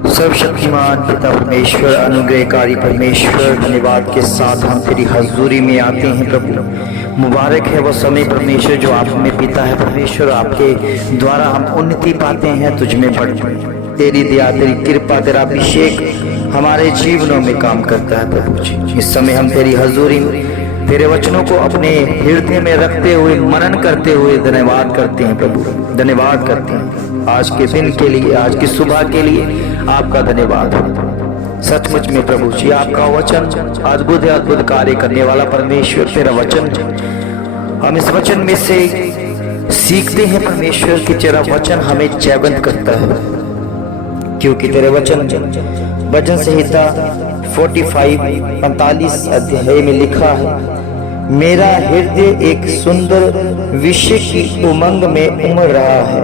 सर्वशक्तिमान पिता परमेश्वर, अनुग्रहकारी परमेश्वर, धन्यवाद के साथ हम तेरी हजूरी में आते हैं प्रभु। मुबारक है वो समय परमेश्वर जो आप में पिता है परमेश्वर, आपके द्वारा हम उन्नति पाते हैं, तुझ में बढ़ तेरी दया, तेरी कृपा, तेरा अभिषेक हमारे जीवनों में काम करता है प्रभु जी। इस समय हम तेरी हजूरी में तेरे वचनों को अपने हृदय में रखते हुए मनन करते हुए धन्यवाद करते हैं प्रभु, धन्यवाद करते हैं आज के दिन के लिए, आज की सुबह के लिए आपका धन्यवाद। सचमुच में प्रभु जी आपका वचन अद्भुत अद्भुत कार्य करने वाला परमेश्वर, तेरा वचन, हम इस वचन में से सीखते हैं परमेश्वर कि तेरा वचन हमें जयवंत करता है, क्योंकि तेरे वचन भजन संहिता 45 अध्याय में लिखा है, मेरा हृदय एक सुंदर विषय की उमंग में उमड़ रहा है।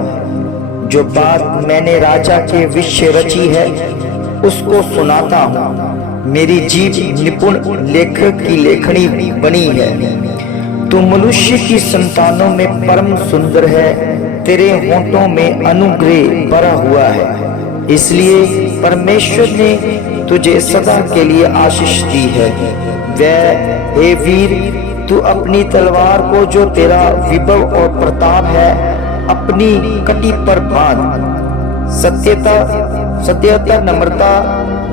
जो बात मैंने राजा के विषय रची है उसको सुनाता हूँ। मेरी जीभ निपुण लेखक की लेखनी बनी है। तू मनुष्य की संतानों में परम सुंदर है, तेरे होंठों में अनुग्रह भरा हुआ है, इसलिए परमेश्वर ने तुझे सदा के लिए आशीष दी है। वह हे वीर, तू अपनी तलवार को जो तेरा विभव और प्रताप है अपनी कटी पर बांध। सत्यता, नम्रता,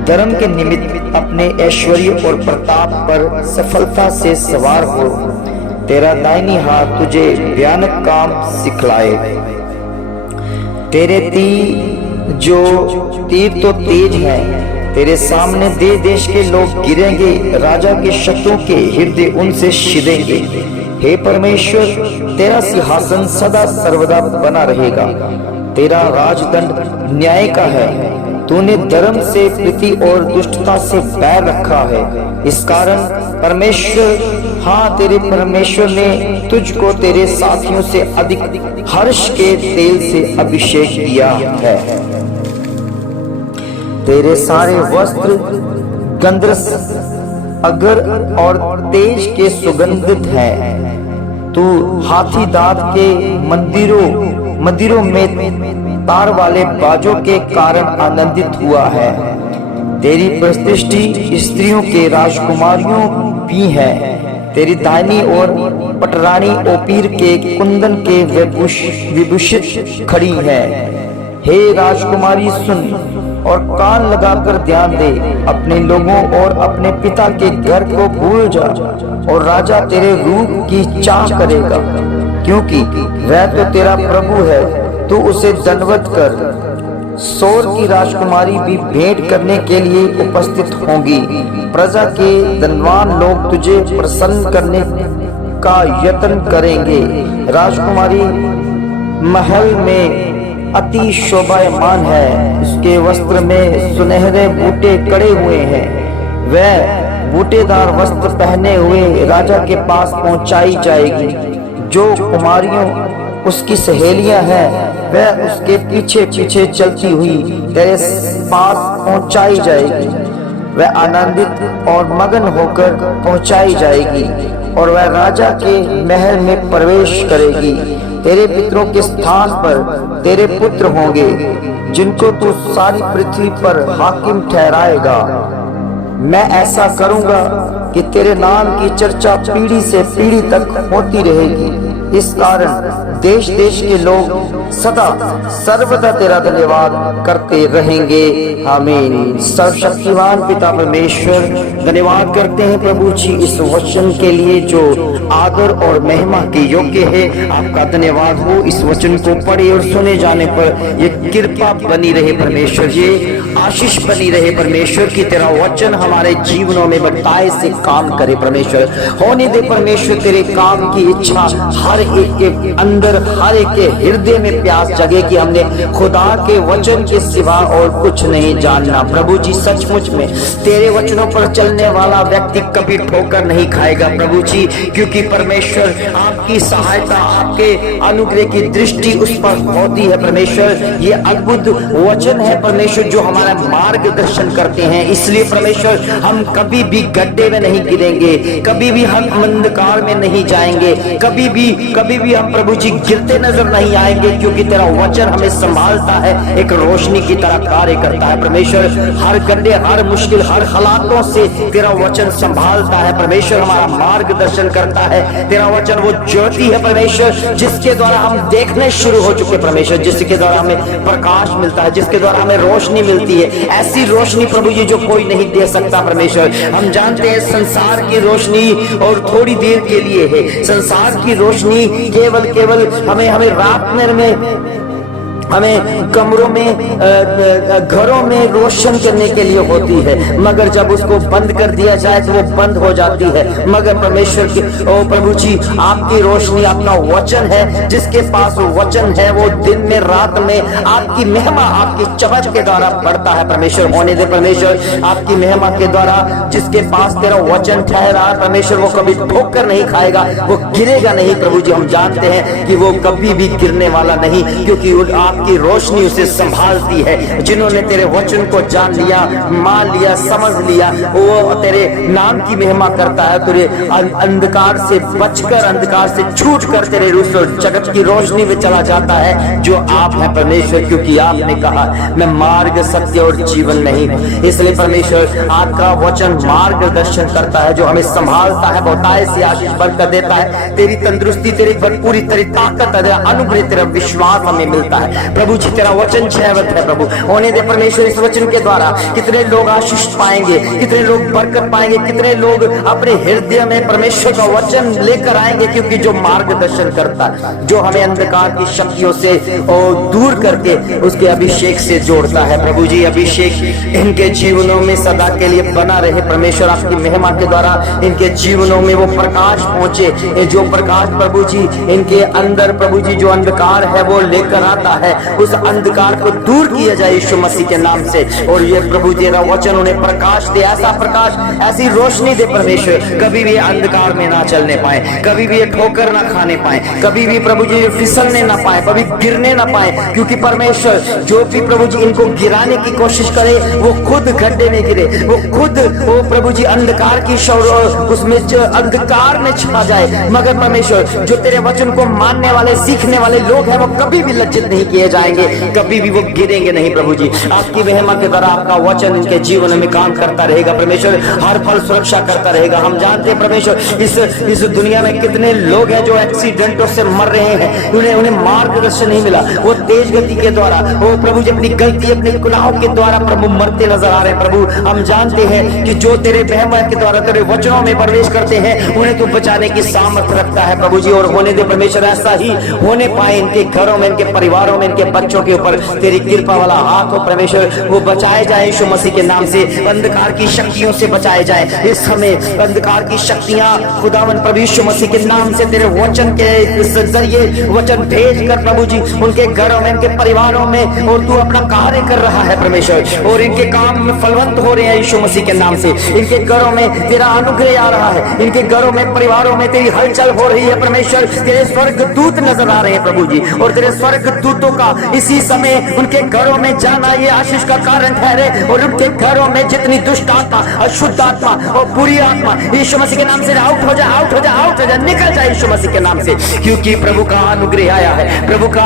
धर्म के निमित्त अपने ऐश्वर्य और प्रताप पर सफलता से सवार हो। तेरा दाहिनी हाथ तुझे भयानक काम सिखलाए। तेरे तीर तो तेज है, तेरे सामने देश के लोग गिरेंगे, राजा के शत्रुओं के हृदय उनसे छिदेंगे। हे परमेश्वर, तेरा सिंहासन सदा सर्वदा बना रहेगा, तेरा राजदंड न्याय का है। तूने धर्म से प्रीति और दुष्टता से बैर रखा है। इस कारण परमेश्वर, हाँ तेरे परमेश्वर ने तुझको तेरे साथियों से अधिक हर्ष के तेल से अभिषेक किया है। तेरे सारे वस्त्र गंधरस, अगर और तेज के सुगंधित हैं। तू हाथी दांत के मंदिरों में तार वाले बाजों के कारण आनंदित हुआ है। तेरी प्रतिष्ठा स्त्रियों के राजकुमारियों भी है। तेरी दाहिनी ओर पटरानी ओपीर के कुंदन के विभूषित खड़ी है। हे राजकुमारी, सुन और कान लगाकर ध्यान दे। अपने लोगों और अपने पिता के घर को भूल जा, और राजा तेरे रूप की चाह करेगा, क्योंकि वह तो तेरा प्रभु है। तू उसे दंडवत कर। सोर की राजकुमारी भी भेंट करने के लिए उपस्थित होंगी। प्रजा के धनवान लोग तुझे प्रसन्न करने का यत्न करेंगे। राजकुमारी महल में अति शोभायमान है, उसके वस्त्र में सुनहरे बूटे कड़े हुए हैं। वह बूटेदार वस्त्र पहने हुए राजा के पास पहुंचाई जाएगी। जो कुमारियों उसकी सहेलियां हैं, वह उसके पीछे पीछे चलती हुई तेरे पास पहुंचाई जाएगी। वह आनंदित और मगन होकर पहुंचाई जाएगी, और वह राजा के महल में प्रवेश करेगी। तेरे पितरों के स्थान पर तेरे पुत्र होंगे, जिनको तू सारी पृथ्वी पर हाकिम ठहराएगा। मैं ऐसा करूंगा कि तेरे नाम की चर्चा पीढ़ी से पीढ़ी तक होती रहेगी। इस कारण देश देश के लोग सदा सर्वदा तेरा धन्यवाद करते रहेंगे। आमीन। सर्वशक्तिमान पिता परमेश्वर, धन्यवाद करते हैं प्रभु जी इस वचन के लिए जो आदर और महिमा के योग्य है। आपका धन्यवाद हो इस वचन को पढ़े और सुने जाने पर ये कृपा बनी रहे परमेश्वर, ये आशीष बनी रहे परमेश्वर की तेरा वचन हमारे जीवनों में बड़ाई से काम करे परमेश्वर। होने दे परमेश्वर तेरे काम की इच्छा हर एक के अंदर, हर एक के हृदय में प्यास जगे कि हमने खुदा के वचन के सिवा और कुछ नहीं जानना। प्रभु जी सचमुच में तेरे वचनों पर चलने वाला व्यक्ति कभी ठोकर नहीं खाएगा प्रभु जी, क्योंकि परमेश्वर आपकी सहायता, आपके अनुग्रह की दृष्टि उस पर होती है परमेश्वर। ये अद्भुत वचन है परमेश्वर जो हमारा मार्ग मार्गदर्शन करते हैं। इसलिए परमेश्वर हम कभी भी गड्ढे में नहीं गिरेंगे, कभी भी हम अंधकार में नहीं जाएंगे, कभी भी हम प्रभु जी गिरते नजर नहीं आएंगे, क्योंकि तेरा वचन हमें संभालता है, एक रोशनी की तरह कार्य करता है। परमेश्वर हर गड्ढे, हर मुश्किल, हर हालातों से तेरा वचन संभालता है। परमेश्वर हमारा मार्गदर्शन करता है। तेरा वचन वो ज्योति है परमेश्वर, जिसके द्वारा हम देखने शुरू हो चुके परमेश्वर, जिसके द्वारा हमें प्रकाश मिलता है, जिसके द्वारा हमें रोशनी मिलती है। ऐसी रोशनी प्रभु जी जो कोई नहीं दे सकता परमेश्वर। हम जानते हैं संसार की रोशनी और थोड़ी देर के लिए है। संसार की रोशनी केवल हमें रात में हमें कमरों में, घरों में रोशन करने के लिए होती है, मगर जब उसको बंद कर दिया जाए तो वो बंद हो जाती है। मगर परमेश्वर की ओ प्रभु जी, आपकी रोशनी अपना वचन है, जिसके पास वचन है वो दिन में रात में आपकी महिमा, आपकी चमक के द्वारा बढ़ता है। परमेश्वर होने दे परमेश्वर, आपकी महिमा के द्वारा जिसके पास तेरा वचन ठहरा परमेश्वर, वो कभी ठोकर नहीं खाएगा, वो गिरेगा नहीं। प्रभु जी हम जानते हैं कि वो कभी भी गिरने वाला नहीं, क्योंकि की रोशनी उसे संभालती है। जिन्होंने तेरे वचन को जान लिया, मान लिया, समझ लिया, वो तेरे नाम की महिमा करता है। तेरे अंधकार से बचकर, अंधकार से छूटकर तेरे जगत की रोशनी में चला जाता है, जो आप हैं परमेश्वर, क्योंकि आपने कहा मैं मार्ग, सत्य और जीवन नहीं हूं। इसलिए परमेश्वर आपका वचन मार्गदर्शन करता है, जो हमें संभालता है, बहुतायत से आशीष बरकत देता है। तेरी तंदुरुस्ती, तेरी भरपूरी, तेरी ताकत, अनुग्रह, तेरा विश्वास हमें मिलता है। प्रभु जी तेरा वचन जयवत है प्रभु। होने दे परमेश्वर, इस वचन के द्वारा कितने लोग आशीष पाएंगे, कितने लोग बरकत पाएंगे, कितने लोग अपने हृदय में परमेश्वर का वचन लेकर आएंगे, क्योंकि जो मार्गदर्शन करता है, जो हमें अंधकार की शक्तियों से दूर करके उसके अभिषेक से जोड़ता है। प्रभु जी अभिषेक इनके जीवनों में सदा के लिए बना रहे परमेश्वर। आपकी महिमा के द्वारा इनके जीवनों में वो प्रकाश पहुंचे, जो प्रकाश प्रभु जी इनके अंदर प्रभु जी जो अंधकार है वो लेकर आता है, उस अंधकार को दूर किया जाए यीशु मसीह के नाम से। और ये प्रभु तेरा वचन उन्हें प्रकाश दे, ऐसा प्रकाश, ऐसी रोशनी दे परमेश्वर, कभी भी अंधकार में ना चलने पाए, कभी भी ठोकर ना खाने पाए, कभी भी प्रभु जी फिसलने ना पाए, कभी गिरने ना पाए, क्योंकि परमेश्वर जो भी प्रभु जी इनको गिराने की कोशिश करे वो खुद गड्ढे में गिरे, वो खुद वो प्रभु जी अंधकार की उसमें अंधकार में छा जाए। मगर परमेश्वर जो तेरे वचन को मानने वाले, सीखने वाले लोग हैं, वो कभी भी लज्जित नहीं किए जाएंगे, कभी भी वो गिरेंगे नहीं। प्रभु जी आपकी महिमा के द्वारा आपका वचन इनके जीवन में काम करता रहेगा परमेश्वर, हर पल सुरक्षा करता रहेगा। हम जानते हैं परमेश्वर इस दुनिया में कितने लोग हैं जो एक्सीडेंटों से मर रहे हैं, उन्हें मार्गदर्शन नहीं मिला, वो तेज गति के द्वारा, वो प्रभु जी अपनी गलती, अपने गुनाहों के द्वारा प्रभु मरते नजर आ रहे हैं। प्रभु हम जानते हैं कि जो तेरे महिमा के द्वारा तेरे वचनों में प्रवेश करते हैं, उन्हें तू बचाने की सामर्थ्य रखता है प्रभु जी। और होने दे परमेश्वर ऐसा ही होने पाए इनके घरों में, इनके परिवारों में, इनके बच्चों के ऊपर तेरी कृपा वाला हाथ हो परमेश्वर, वो बचाए जाए यीशु मसीह के नाम से, अंधकार की शक्तियों से बचाए जाए। इस समय अंधकार की शक्तियां खुदावन प्रभु यीशु मसीह के नाम से तेरे वचन के जरिए वचन भेज कर प्रभु जी उनके घरों में, इनके परिवारों में, और तू अपना कार्य कर रहा है परमेश्वर, और इनके काम में फलवंत हो रहे हैं यीशु मसीह के नाम से। इनके घरों में तेरा अनुग्रह आ रहा है, इनके घरों में, परिवारों में तेरी हलचल हो रही है परमेश्वर। तेरे स्वर्ग दूत नजर आ रहे हैं प्रभु जी, और तेरे स्वर्ग दूतों का इसी समय उनके घरों में जाना ये आशीष का कारण ठहरे, और उनके घरों में जितनी दुष्ट आत्मा, अशुद्ध आत्मा और बुरी आत्मा यीशु मसीह के नाम से आउट हो जाए, आउट हो जाए, आउट हो जाए, निकल जाए यीशु मसीह के नाम से, क्योंकि प्रभु का अनुग्रह आया है, प्रभु का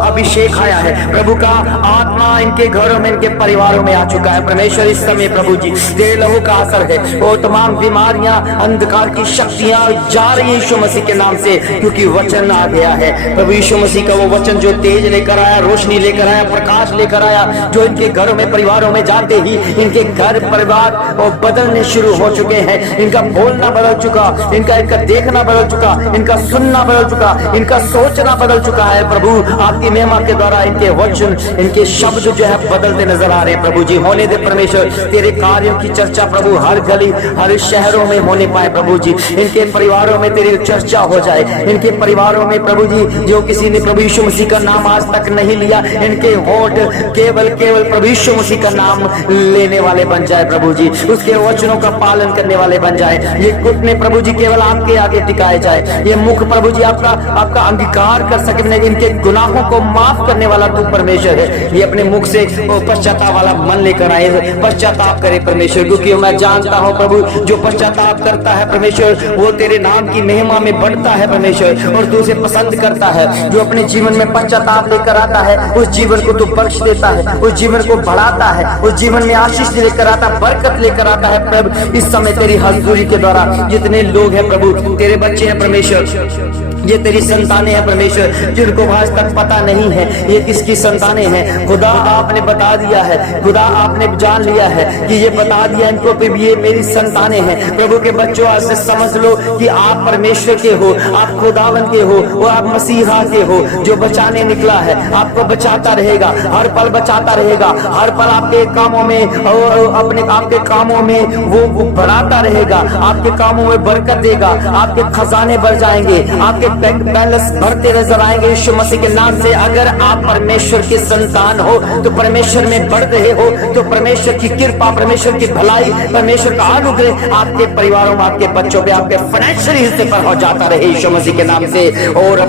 अभिषेक आया है, प्रभु का आत्मा इनके घरों में, इनके परिवारों में आ चुका है परमेश्वर। इस समय प्रभु जी तेरे लहू का असर है, वो तमाम बीमारियां, अंधकार की शक्तियां जा रही है यीशु मसीह के नाम से, क्योंकि वचन आ गया है प्रभु यीशु मसीह का। वो वचन जो तेज लेकर आया, रोशनी लेकर आया, प्रकाश लेकर आया, जो इनके घरों में, परिवारों में जाते ही इनके घर परिवार और बदलने शुरू हो चुके हैं। इनका बोलना बदल चुका, इनका देखना बदल चुका, इनका सुनना बदल चुका, इनका सोचना बदल चुका है प्रभु। आपकी महिमा के द्वारा इनके वचन, इनके शब्द जो है बदलते नजर आ रहे हैं प्रभु जी। होने दे परमेश्वर तेरे कार्यों की चर्चा प्रभु हर गली, हर शहरों में होने पाए प्रभु जी। इनके परिवारों में तेरी चर्चा हो जाए, इनके परिवारों में प्रभु जी जो किसी ने प्रभु यीशु मसीह का नाम आज तक तक नहीं लिया, इनके होठ केवल केवल प्रभु यीशु मसीह का नाम लेने वाले बन जाए प्रभु जी, उसके वचनों का पालन करने वाले बन जाए। ये घुटने प्रभु जी केवल आपके आगे टिकाए जाए, ये मुख प्रभु जी आपका अंगीकार कर सके, इनके गुनाहों को माफ करने वाला तू परमेश्वर है। ये अपने मुख से पश्चाताप वाला मन लेकर आए, पश्चाताप करे परमेश्वर, क्योंकि मैं जानता हूँ प्रभु जो पश्चाताप करता है परमेश्वर वो तेरे नाम की महिमा में बढ़ता है परमेश्वर, और तू उसे पसंद करता है। जो अपने जीवन में पश्चाताप लेकर आता है उस जीवन को तू बख्श देता है, उस जीवन को बढ़ाता है, उस जीवन में आशीष लेकर आता, बरकत लेकर आता है प्रभु। इस समय तेरी हजूरी के द्वारा जितने लोग हैं प्रभु, तेरे बच्चे हैं परमेश्वर, ये तेरी संतानें हैं परमेश्वर, जिनको आज तक पता नहीं है ये किसकी संतानें हैं, खुदा आपने बता दिया है, खुदा आपने जान लिया है कि ये बता दिया इनको कि ये मेरी संतानें हैं। प्रभु के बच्चों आज से समझ लो कि आप परमेश्वर के हो, आप खुदावन के हो, और आप मसीहा के हो जो बचाने निकला है, आपको बचाता रहेगा, हर पल बचाता रहेगा, हर पल आपके कामों में और अपने आपके कामों में वो बढ़ाता रहेगा, आपके कामों में बरकत देगा, आपके खजाने बढ़ जाएंगे, आपके बैंक बैलेंस भरते नजर आएंगे यीशु मसीह के नाम से। अगर आप परमेश्वर की संतान हो तो परमेश्वर में बढ़ रहे हो तो परमेश्वर की कृपा, परमेश्वर की भलाई, परमेश्वर का अनुग्रह आपके परिवारों में, आपके बच्चों पे, आपके फाइनेंशियल हिस्से पर हो जाता रहे यीशु मसीह के नाम से। और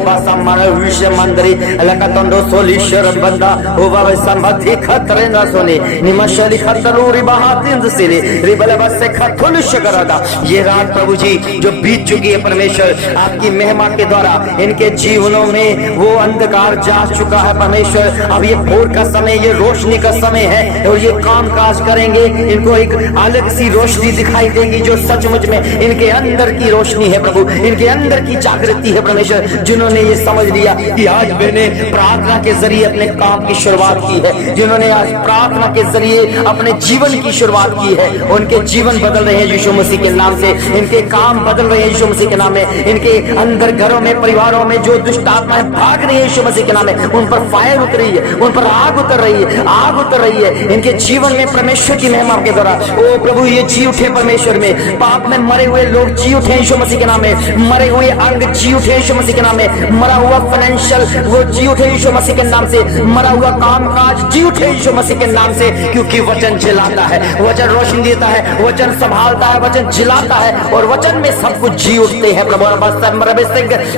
विषय मंदरी लकतंदो सोलीश्वर बंदा होवा संबंधी खतरे न सोने निमशली खतरू रिबाहतिंद सिरे रिबल बस से खतुल शकरादा। ये रात प्रभु जी जो बीत चुकी है परमेश्वर आपकी महिमा के द्वारा इनके जीवनों में वो अंधकार जा चुका है परमेश्वर। अब ये भोर का समय, ये रोशनी का समय है और ये काम काज करेंगे, इनको एक अलग सी रोशनी दिखाई देगी जो सचमुच में इनके अंदर की रोशनी है प्रभु, इनके अंदर की जागृति है परमेश्वर। जिन्होंने ये समझ लिया कि आज मैंने प्रार्थना के जरिए अपने काम की शुरुआत की है, जिन्होंने आज प्रार्थना के जरिए अपने जीवन की शुरुआत की है, उनके जीवन बदल रहे हैं यीशु मसीह के नाम से, इनके काम बदल रहे हैं यीशु मसीह के नाम में, इनके अंदर घरों में, परिवारों में जो दुष्ट आत्माएं भाग रही है यीशु मसीह के नाम में, उन पर फायर उतर रही है, उन पर आग उतर रही है, आग उतर रही है इनके जीवन में परमेश्वर की महिमा के द्वारा। ओ प्रभु ये जी उठे परमेश्वर में, पाप में मरे हुए लोग जी उठे यीशु मसीह के नाम में, मरे हुए अंग जी उठे यीशु मसीह के नाम में, मरा हुआ फाइनेंशियल वो जी उठे यीशु मसीह के नाम से, मरा हुआ काम काज जी उठे यीशु मसीह के नाम से, क्योंकि वचन जिलाता है, वचन रोशनी देता है, वचन संभालता है, वचन जिलाता है और वचन में सब कुछ जी उठते हैं प्रभु।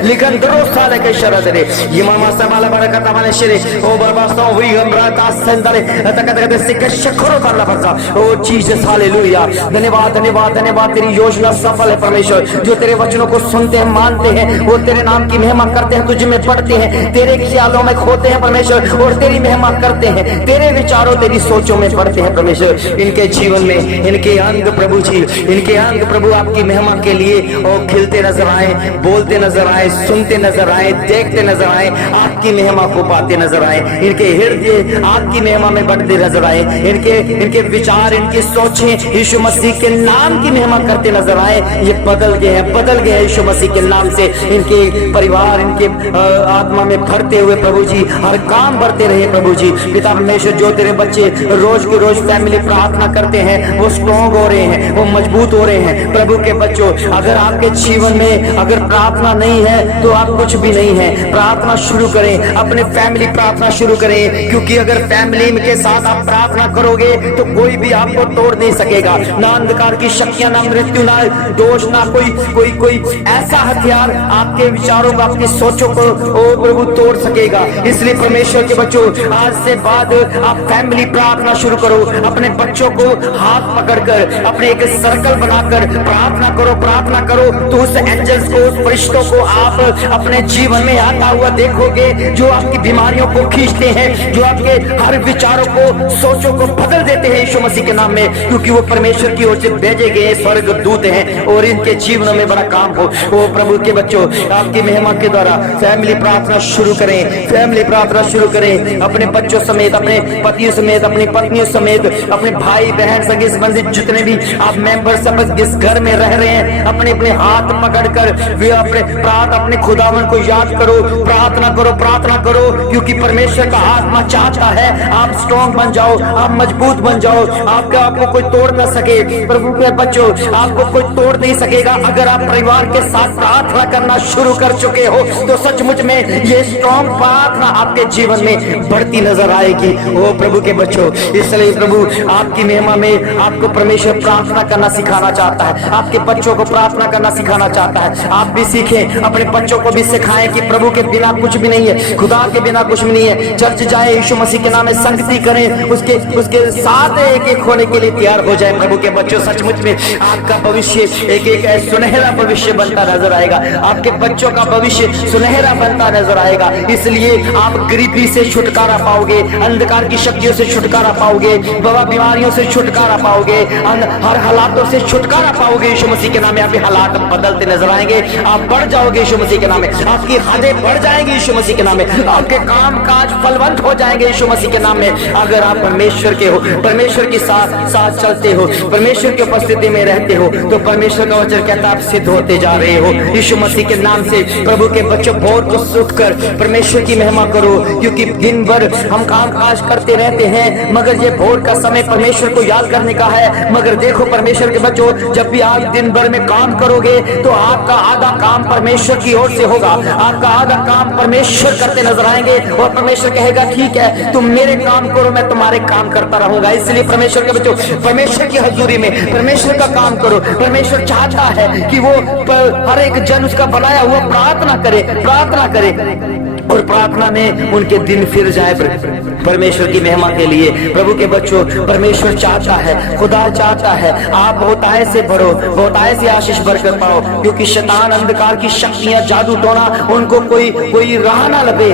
लिखन दरोसा लेके शरद रे ये मामा समाला बरकत माने श्री ओ बरबासो हुई हमराता संदरे तकतकते सिक शखरो करला फसा। ओ जीसस हालेलुया, धन्यवाद धन्यवाद धन्यवाद। तेरी योजना सफल है परमेश्वर, जो तेरे वचनों को सुनते हैं, मानते हैं, वो तेरे नाम की महिमा करते हैं, तुझ में बढ़ते हैं, तेरे ख्यालों में खोते हैं परमेश्वर और तेरी महिमा करते हैं, तेरे विचारों तेरी सोचों में बढ़ते हैं परमेश्वर। इनके जीवन में इनके अंग प्रभु जी, इनके अंग प्रभु आपकी महिमा के लिए और खिलते नजर आए, बोलते नजर आए, सुनते नजर आए, देखते नजर आए, आपकी महिमा को पाते नजर आए, इनके हृदय आपकी महिमा में बढ़ते नजर आए, इनके विचार, इनकी सोचें यीशु मसीह के नाम की महिमा करते नजर आए। ये बदल गए हैं यीशु मसीह के नाम से। इनके परिवार, इनके आत्मा में भरते हुए प्रभु जी हर काम बढ़ते रहे प्रभु जी। पिता परमेश्वर जो तेरे बच्चे रोज के रोज फैमिली प्रार्थना करते हैं वो स्ट्रॉन्ग हो रहे हैं, वो मजबूत हो रहे हैं प्रभु के बच्चों। अगर आपके जीवन में अगर प्रार्थना नहीं है तो आप कुछ भी नहीं है। प्रार्थना शुरू करें, अपने फैमिली प्रार्थना शुरू करें, क्योंकि अगर फैमिली के साथ आप प्रार्थना करोगे तो कोई भी आपको तोड़ नहीं सकेगा। ना अंधकार की शक्तियां, ना मृत्यु, ना दोष, ना कोई ऐसा हथियार आपके विचारों को, आपकी सोचों को ओ प्रभु तोड़ सकेगा। इसलिए परमेश्वर के बच्चों आज से बाद आप फैमिली प्रार्थना शुरू करो, अपने बच्चों को हाथ पकड़कर अपने एक सर्कल बनाकर प्रार्थना करो तो उस एंजल्स को, उस फरिश्तों को आप अपने जीवन में आता हुआ देखोगे, जो आपकी बीमारियों को खींचते हैं, जो आपके हर विचारों को, सोचों को बदल देते हैं यीशु मसीह के नाम में, क्योंकि वो परमेश्वर की ओर से भेजे गए स्वर्ग दूत हैं और इनके जीवनों में बड़ा काम हो। वो प्रभु के बच्चों आपकी महिमा के द्वारा फैमिली प्रार्थना शुरू करें, फैमिली प्रार्थना शुरू करें, अपने बच्चों समेत, अपने पतियों समेत, अपनी पत्नियों समेत, अपने भाई बहन सगे संबंधी जितने भी आप मेंबर सब जिस घर में रह रहे हैं, अपने अपने हाथ पकड़कर वे अपने खुदावन को याद करो, प्रार्थना करो। प्रार्थना करो, क्योंकि परमेश्वर का आत्मा चाहता है आप स्ट्रॉन्ग बन जाओ, आप मजबूत बन जाओ, आपको कोई तोड़ ना सके। प्रभु के बच्चों, आपको कोई तोड़ नहीं सकेगा। अगर आप परिवार के साथ प्रार्थना करना शुरू कर चुके हो तो सचमुच में ये स्ट्रॉन्ग प्रार्थना आपके जीवन में बढ़ती नजर आएगी। ओ प्रभु के बच्चों, इसलिए प्रभु आपकी महिमा में आपको परमेश्वर प्रार्थना करना सिखाना चाहता है, आपके बच्चों को प्रार्थना करना सिखाना चाहता है। आप भी सीखें, अपने बच्चों को भी सिखाएं कि प्रभु के बिना कुछ भी नहीं है, खुदा के बिना कुछ भी नहीं है। चर्च जाए, यीशु मसीह के नाम में संगति करें, उसके साथ एक एक होने के लिए तैयार हो जाए। प्रभु के बच्चों, सचमुच में आपका भविष्य एक एक सुनहरा भविष्य बनता नजर आएगा, आपके बच्चों का भविष्य सुनहरा बनता नजर आएगा। इसलिए आप गरीबी से छुटकारा पाओगे, अंधकार की शक्तियों से छुटकारा पाओगे, बाबा बीमारियों से छुटकारा पाओगे, हर हालातों से छुटकारा पाओगे। यीशु मसीह के नाम में आपके हालात बदलते नजर आएंगे, आप बढ़ जाओगे यीशु मसीह के नाम में, आपकी हदें बढ़ जाएंगी यीशु मसीह के नाम में, आपके काम काज फलवंत हो जाएंगे यीशु मसीह के नाम में। अगर आप परमेश्वर के हो, परमेश्वर के साथ चलते हो, परमेश्वर की उपस्थिति में रहते हो, तो परमेश्वर का वचन कहता है आप सिद्ध होते जा रहे हो यीशु मसीह के नाम से। प्रभु के बच्चों, भोर को उठकर परमेश्वर की महिमा करो, क्योंकि दिन भर हम काम काज करते रहते हैं, मगर ये भोर का समय परमेश्वर को याद करने का है। मगर देखो परमेश्वर के बच्चों, जब भी आप दिन भर में काम करोगे तो आपका आधा काम परमेश्वर की ओर से होगा, आपका आधा काम परमेश्वर करते नजर आएंगे, और परमेश्वर कहेगा ठीक है तुम मेरे काम करो, मैं तुम्हारे काम करता रहूंगा। इसलिए परमेश्वर के बच्चों, परमेश्वर की हजूरी में परमेश्वर का काम करो। परमेश्वर चाहता है कि वो हर एक जन उसका बनाया हुआ प्रार्थना करे, और प्रार्थना में उनके दिन फिर जाए परमेश्वर की महिमा के लिए। प्रभु के बच्चों, परमेश्वर चाहता है, खुदा चाहता है आप बहुतायत से बढ़ो, बहुतायत से आशीष बरकत पाओ, क्योंकि शैतान अंधकार की शक्तियां, जादू टोना, उनको कोई राह ना लगे,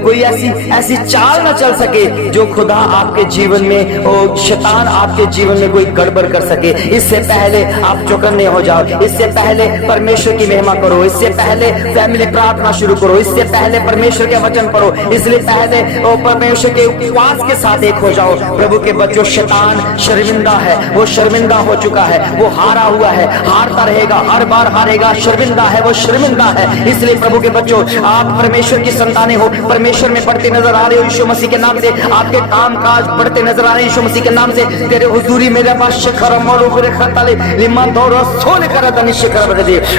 कोई ऐसी चाल ना चल सके जो खुदा आपके जीवन में और शैतान आपके जीवन में कोई गड़बड़ कर सके। इससे पहले आप चौकन्ने हो जाओ, इससे पहले परमेश्वर की महिमा करो, इससे पहले फैमिली प्रार्थना शुरू करो, इससे पहले परमेश्वर के वचन पढ़ो, इसलिए पहले परमेश्वर के उपवास के साथ एक हो जाओ। प्रभु के बच्चों, शैतान शर्मिंदा है, वो शर्मिंदा हो चुका है, वो हारा हुआ है, हारता रहेगा, हर बार हारेगा, शर्मिंदा है, वो शर्मिंदा है। इसलिए प्रभु के बच्चों, आप परमेश्वर की संतानें हो, परमेश्वर में बढ़ते नजर आ रहे हो यीशु मसीह के नाम से, आपके काम काज बढ़ते नजर आ रहे हैं यीशु मसीह के नाम से। तेरे हुजूरी मेरे पास शिखर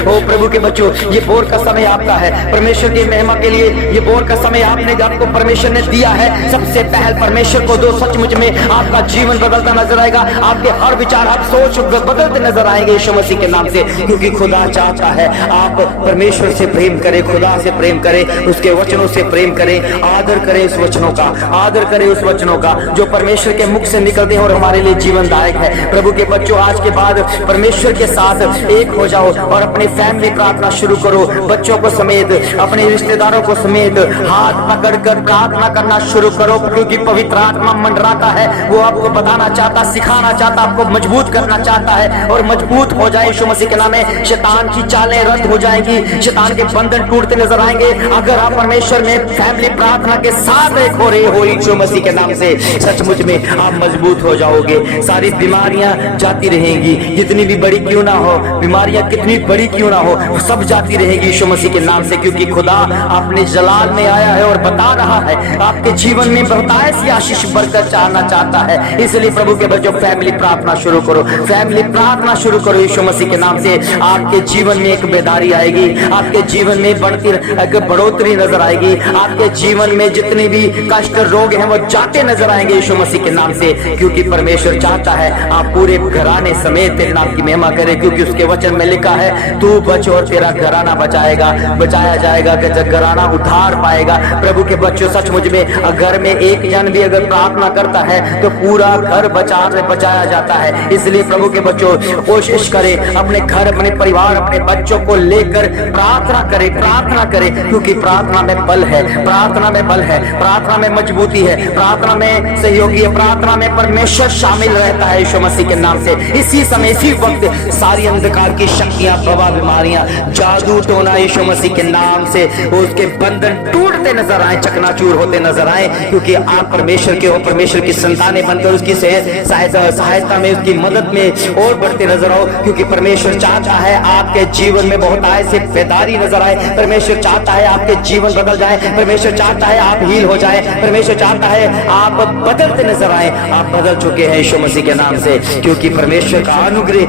ओ प्रभु के बच्चों, ये भोर का समय आपका है परमेश्वर की महिमा के लिए। ये भोर का समय आपको परमेश्वर ने दिया है। सबसे पहले परमेश्वर को दो, सचमुच में आपका जीवन बदलता नजर आएगा, आपके हर विचार, हर सोच बदलते नजर आएंगे यीशु मसीह के नाम से, क्योंकि खुदा चाहता है आप परमेश्वर से प्रेम करें, खुदा से प्रेम करें, उसके वचनों से प्रेम करें, आदर करें उस वचनों का, आदर करें उस वचनों का जो परमेश्वर के मुख से निकलते हैं और हमारे लिए जीवनदायक है। प्रभु के बच्चों, आज के बाद परमेश्वर के साथ एक हो जाओ और अपनी फैमिली प्रार्थना शुरू करो, बच्चों को समेत, अपने रिश्तेदारों को समेत हाथ पकड़कर प्रार्थना करना शुरू करो, क्योंकि पवित्र आत्मा मंडराता है, वो आपको बताना चाहता, सिखाना चाहता, आपको मजबूत करना चाहता है, और मजबूत हो जाए यीशु मसीह के नाम में। शैतान की चालें रद्द हो जाएंगी, शैतान के बंधन टूटते नजर आएंगे। अगर आप परमेश्वर में फैमिली प्रार्थना के साथ एक हो रहे हो यीशु मसीह के नाम से, सचमुच में आप मजबूत हो जाओगे। सारी बीमारियां जाती रहेंगी, जितनी भी बड़ी क्यों ना हो, बीमारियां कितनी बड़ी क्यों ना हो, सब जाती रहेगी यीशु मसीह के नाम से, क्योंकि खुदा अपने जलाल में आया है और बता रहा है आपके जीवन में बहुतायत सी आशीष बरकत चाहता है। इसलिए प्रभु के बच्चों, फैमिली प्रार्थना शुरू करो, फैमिली प्रार्थना शुरू करो यीशु मसीह के नाम से। आपके जीवन में एक बेदारी आएगी, आपके जीवन में बढ़ोतरी नजर आएगी, आपके जीवन में जितने भी कष्ट रोग हैं वो जाते नजर आएंगे यीशु मसीह के नाम से, क्योंकि परमेश्वर चाहता है आप पूरे घराने समेत तेरे नाम की महिमा करें, क्योंकि उसके वचन में लिखा है तू बच और तेरा घराना बचाया जाएगा, घराना उधार पाएगा। प्रभु के बच्चों, सचमुच में घर में एक जन भी अगर प्रार्थना करता है तो पूरा घर बचाया जाता है। इसलिए प्रभु के बच्चों, कोशिश करें अपने घर, अपने परिवार, अपने बच्चों को लेकर प्रार्थना करें, क्योंकि प्रार्थना में बल है, प्रार्थना में बल है, प्रार्थना में मजबूती है, प्रार्थना में सहयोगी है, प्रार्थना में परमेश्वर शामिल रहता है यीशु मसीह के नाम से। इसी समय, इसी वक्त सारी अंधकार की शक्तियां, प्रभाव, बीमारियां, जादू टोना यीशु मसीह के नाम से वो उसके बंधन टूटते नजर आए, चकनाचूर होते नजर आए, क्योंकि आप परमेश्वर के हो, परमेश्वर की संतानें बनकर उसकी सहायता में, उसकी मदद में और बढ़ते नजर आओ, क्योंकि परमेश्वर चाहता है आपके जीवन में बहुत आय से बेदारी नजर आए। परमेश्वर चाहता है आपके जीवन बदल जाए, परमेश्वर चाहता है आप हील हो जाए, परमेश्वर चाहता है आप बदलते नजर आए। आप बदल चुके हैं यीशु मसीह के नाम से, क्योंकि परमेश्वर का अनुग्रह,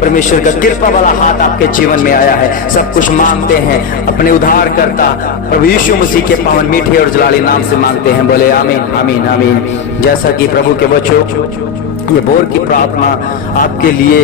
परमेश्वर का कृपा वाला हाथ आपके जीवन में आया है। सब कुछ मांगते हैं अपने उद्धारकर्ता प्रभु यीशु मसीह के पावन मीठे और जलाली नाम से मांगते हैं। बोले आमीन आमीन आमीन। जैसा कि प्रभु के बच्चों, ये भोर की प्रार्थना आपके लिए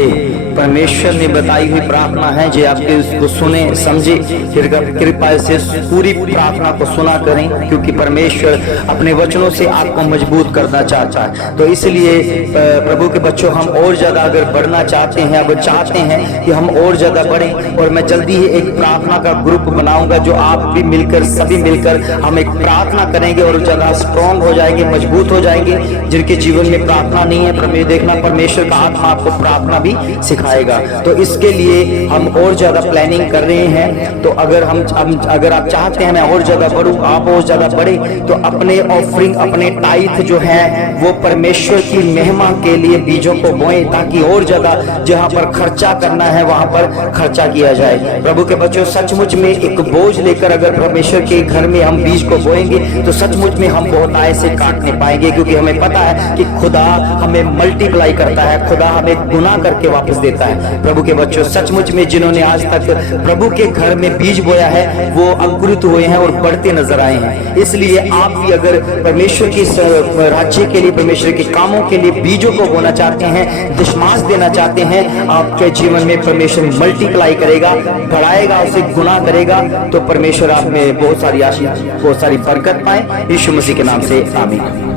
परमेश्वर ने बताई हुई प्रार्थना है, जो आपके उसको सुने समझे, कृपा से पूरी प्रार्थना को सुना करें, क्योंकि परमेश्वर अपने वचनों से आपको मजबूत करना चाहता है। तो इसलिए प्रभु के बच्चों, हम और ज्यादा अगर बढ़ना चाहते हैं, अगर चाहते हैं कि हम और ज्यादा बढ़ें, और मैं जल्दी ही एक प्रार्थना का ग्रुप बनाऊंगा, जो आप भी मिलकर, सभी मिलकर हम एक प्रार्थना करेंगे और ज्यादा स्ट्रॉन्ग हो जाएंगे, मजबूत हो जाएंगे। जिनके जीवन में प्रार्थना नहीं है, देखना परमेश्वर का आत्मा आपको प्रार्थना भी सिखाएगा। तो इसके लिए हम और ज्यादा प्लानिंग कर रहे हैं। तो अगर अगर आप चाहते हैं मैं और ज्यादा बढ़ूं, आप और ज्यादा बढ़े, तो अपने ऑफरिंग, अपने टाइथ जो है वो परमेश्वर की महिमा के लिए बीजों को बोएं, ताकि और ज्यादा जहां पर खर्चा करना है वहां पर खर्चा किया जाए। प्रभु के बच्चों, सचमुच में एक बोझ लेकर अगर परमेश्वर के घर में हम बीज को बोएंगे, तो सचमुच में हम बहुत आय से काटने पाएंगे, क्योंकि हमें पता है कि खुदा हमें मल्टीप्लाई करता है, खुदा हमें गुना करके वापस देता है। प्रभु के बच्चों, सचमुच में जिन्होंने आज तक प्रभु के घर में बीज बोया है, वो अंकुरित हुए हैं और बढ़ते नजर आए हैं। इसलिए आप भी अगर परमेश्वर की राज्य के लिए, परमेश्वर के कामों के लिए बीजों को बोना चाहते हैं, दशमांश देना चाहते हैं, आपके जीवन में परमेश्वर मल्टीप्लाई करेगा, बढ़ाएगा, उसे गुना करेगा। तो परमेश्वर आप में बहुत सारी आशीष, बहुत सारी बरकत पाए। यीशु मसीह के नाम से आमीन।